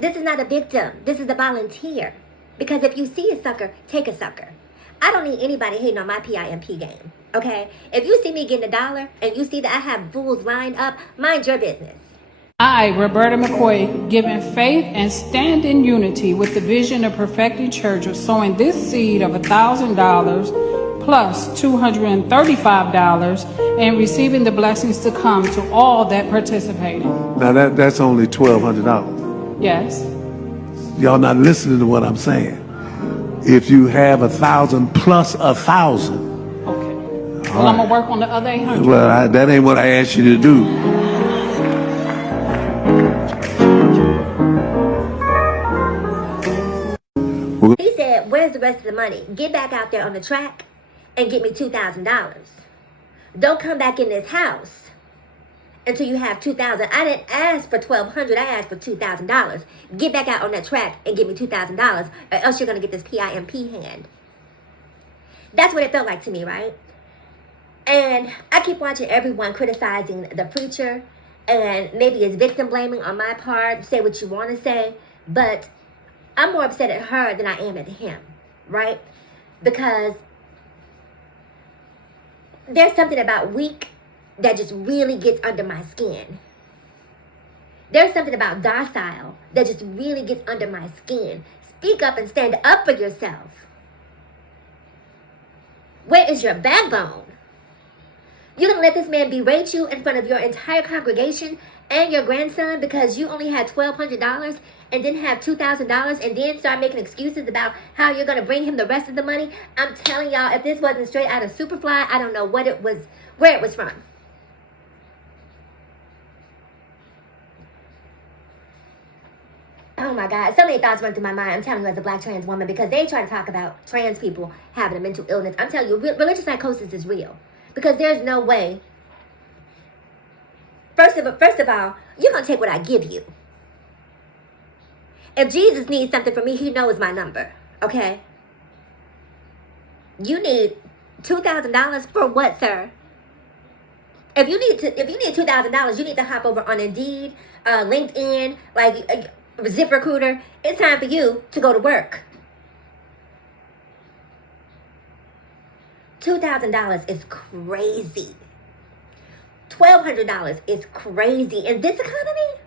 This is not a victim. This is a volunteer. Because if you see a sucker, take a sucker. I don't need anybody hating on my PIMP game. Okay? If you see me getting $1 and you see that I have fools lined up, mind your business. I, Roberta McCoy, given faith and stand in unity with the vision of perfecting church of sowing this seed of $1,000 plus $235 and receiving the blessings to come to all that participated. Now that's only $1,200. Yes. Y'all not listening to what I'm saying. If you have 1,000 plus 1,000. Okay. Well, I'm gonna work on the other 800. Well, that ain't what I asked you to do. He said, where's the rest of the money? Get back out there on the track and get me $2,000. Don't come back in this house until you have $2,000. I didn't ask for $1,200. I asked for $2,000. Get back out on that track and give me $2,000, or else you're going to get this PIMP hand. That's what it felt like to me, right? And I keep watching everyone criticizing the preacher, and maybe it's victim blaming on my part. Say what you want to say, but I'm more upset at her than I am at him, right? Because there's something about weak that just really gets under my skin. There's something about docile that just really gets under my skin. Speak up and stand up for yourself. Where is your backbone? You're going to let this man berate you in front of your entire congregation and your grandson because you only had $1,200 and didn't have $2,000 and then start making excuses about how you're going to bring him the rest of the money? I'm telling y'all, if this wasn't straight out of Superfly, I don't know what it was, where it was from. Oh my God, so many thoughts run through my mind. I'm telling you, as a black trans woman, because they try to talk about trans people having a mental illness. I'm telling you, religious psychosis is real. Because there's no way. First of all, you're going to take what I give you. If Jesus needs something from me, he knows my number. Okay? You need $2,000 for what, sir? If you need $2,000, you need to hop over on Indeed, LinkedIn, like ZipRecruiter. It's time for you to go to work. $2,000 is crazy. $1,200 is crazy in this economy.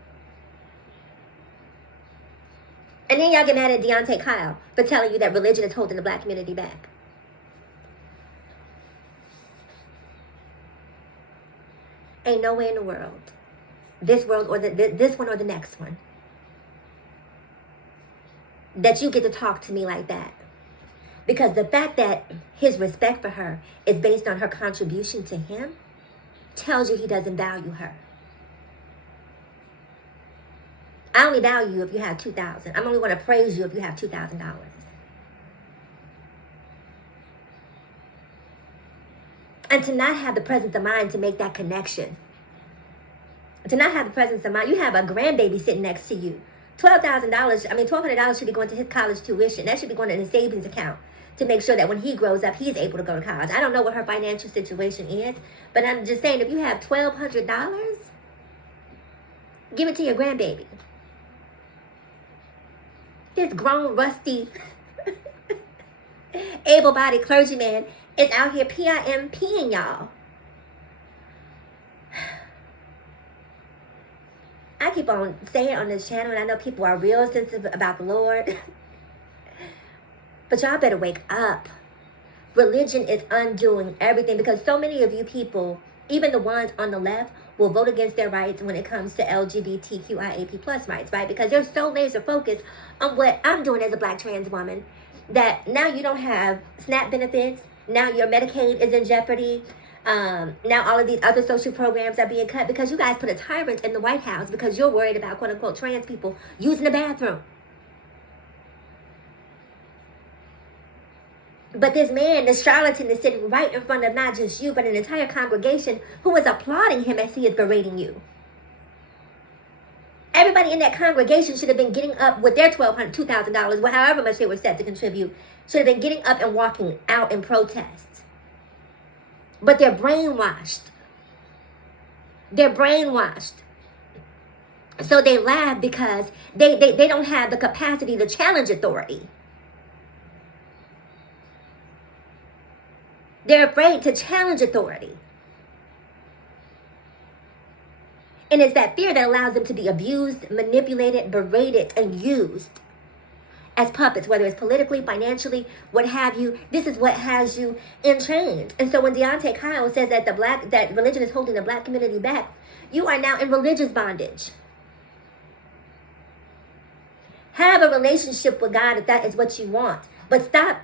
And then y'all get mad at Deontay Kyle for telling you that religion is holding the black community back. Ain't no way in the world, this world or this one or the next one, that you get to talk to me like that. Because the fact that his respect for her is based on her contribution to him tells you he doesn't value her. I only value you if you have $2,000. I'm only going to praise you if you have $2,000. And to not have the presence of mind to make that connection. To not have the presence of mind. You have a grandbaby sitting next to you. $1,200 should be going to his college tuition. That should be going in his savings account to make sure that when he grows up, he's able to go to college. I don't know what her financial situation is, but I'm just saying, if you have $1,200, give it to your grandbaby. This grown, rusty, able-bodied clergyman is out here PIMPing y'all. I keep on saying on this channel, and I know people are real sensitive about the Lord, but y'all better wake up. Religion is undoing everything, because so many of you people, even the ones on the left, will vote against their rights when it comes to LGBTQIAP plus rights, right? Because they're so laser focused on what I'm doing as a black trans woman that now you don't have SNAP benefits. Now your Medicaid is in jeopardy. Now all of these other social programs are being cut because you guys put a tyrant in the White House because you're worried about quote unquote trans people using the bathroom. But this man, this charlatan, is sitting right in front of not just you, but an entire congregation who is applauding him as he is berating you. Everybody in that congregation should have been getting up with their $1,200, $2,000, however much they were set to contribute, should have been getting up and walking out in protest. But they're brainwashed. They're brainwashed. So they laugh because they don't have the capacity to challenge authority. They're afraid to challenge authority. And it's that fear that allows them to be abused, manipulated, berated, and used as puppets, whether it's politically, financially, what have you. This is what has you entrained. And so when Deontay Kyle says that that religion is holding the black community back, you are now in religious bondage. Have a relationship with God if that is what you want. But stop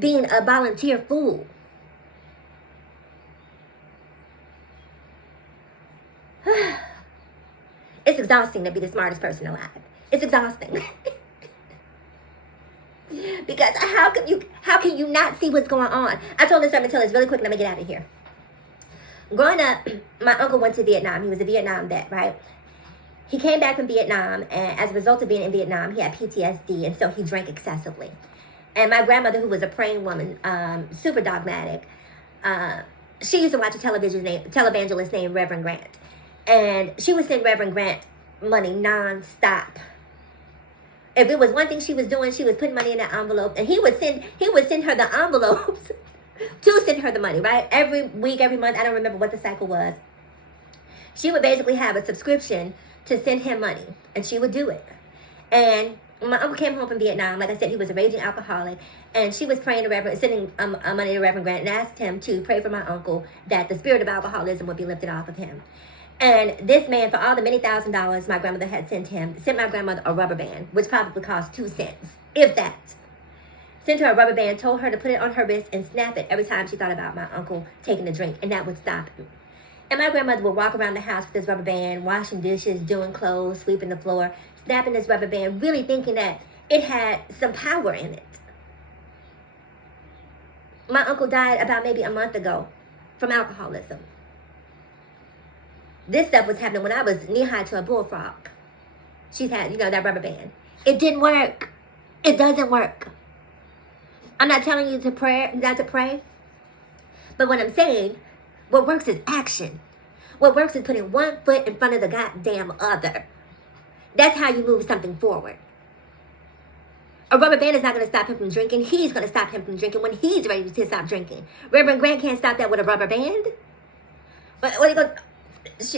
being a volunteer fool. It's exhausting to be the smartest person alive. It's exhausting. Because how can you not see what's going on? I told this, I'm gonna tell this really quick and I'm gonna get out of here. Growing up, my uncle went to Vietnam. He was a Vietnam vet, right? He came back from Vietnam, and as a result of being in Vietnam, he had PTSD, and so he drank excessively. And my grandmother, who was a praying woman, super dogmatic, she used to watch a televangelist named Reverend Grant. And she would send Reverend Grant money non-stop. If it was one thing she was doing, she was putting money in that envelope, and he would send her the envelopes to send her the money, right? Every week, every month, I don't remember what the cycle was. She would basically have a subscription to send him money, and she would do it. And my uncle came home from Vietnam. Like I said, he was a raging alcoholic, and she was praying to sending money to Reverend Grant, and asked him to pray for my uncle that the spirit of alcoholism would be lifted off of him. And this man, for all the many $1,000s my grandmother had sent him, sent my grandmother a rubber band, which probably cost 2 cents, if that. Sent her a rubber band, told her to put it on her wrist and snap it every time she thought about my uncle taking a drink, and that would stop him. And my grandmother would walk around the house with this rubber band, washing dishes, doing clothes, sweeping the floor, snapping this rubber band, really thinking that it had some power in it. My uncle died about maybe a month ago from alcoholism. This stuff was happening when I was knee-high to a bullfrog. She's had, that rubber band. It didn't work. It doesn't work. I'm not telling you not to pray. But what I'm saying, what works is action. What works is putting one foot in front of the goddamn other. That's how you move something forward. A rubber band is not going to stop him from drinking. He's going to stop him from drinking when he's ready to stop drinking. Reverend Grant can't stop that with a rubber band. But what are you going to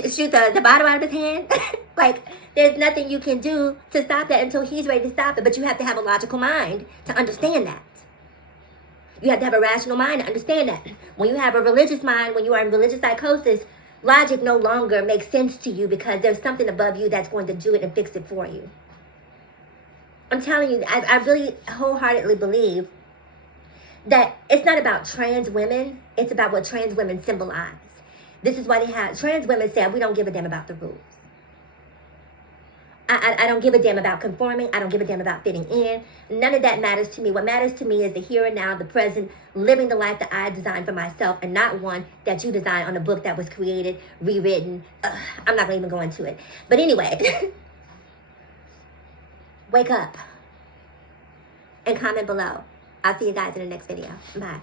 shoot the bottom out of his hand? Like, there's nothing you can do to stop that until he's ready to stop it. But you have to have a logical mind to understand that. You have to have a rational mind to understand that. When you have a religious mind, when you are in religious psychosis, logic no longer makes sense to you because there's something above you that's going to do it and fix it for you. I'm telling you, I really wholeheartedly believe that it's not about trans women. It's about what trans women symbolize. This is why trans women say, we don't give a damn about the rules. I don't give a damn about conforming. I don't give a damn about fitting in. None of that matters to me. What matters to me is the here and now, the present, living the life that I designed for myself and not one that you designed on a book that was created, rewritten. I'm not going to even go into it. But anyway, wake up and comment below. I'll see you guys in the next video. Bye.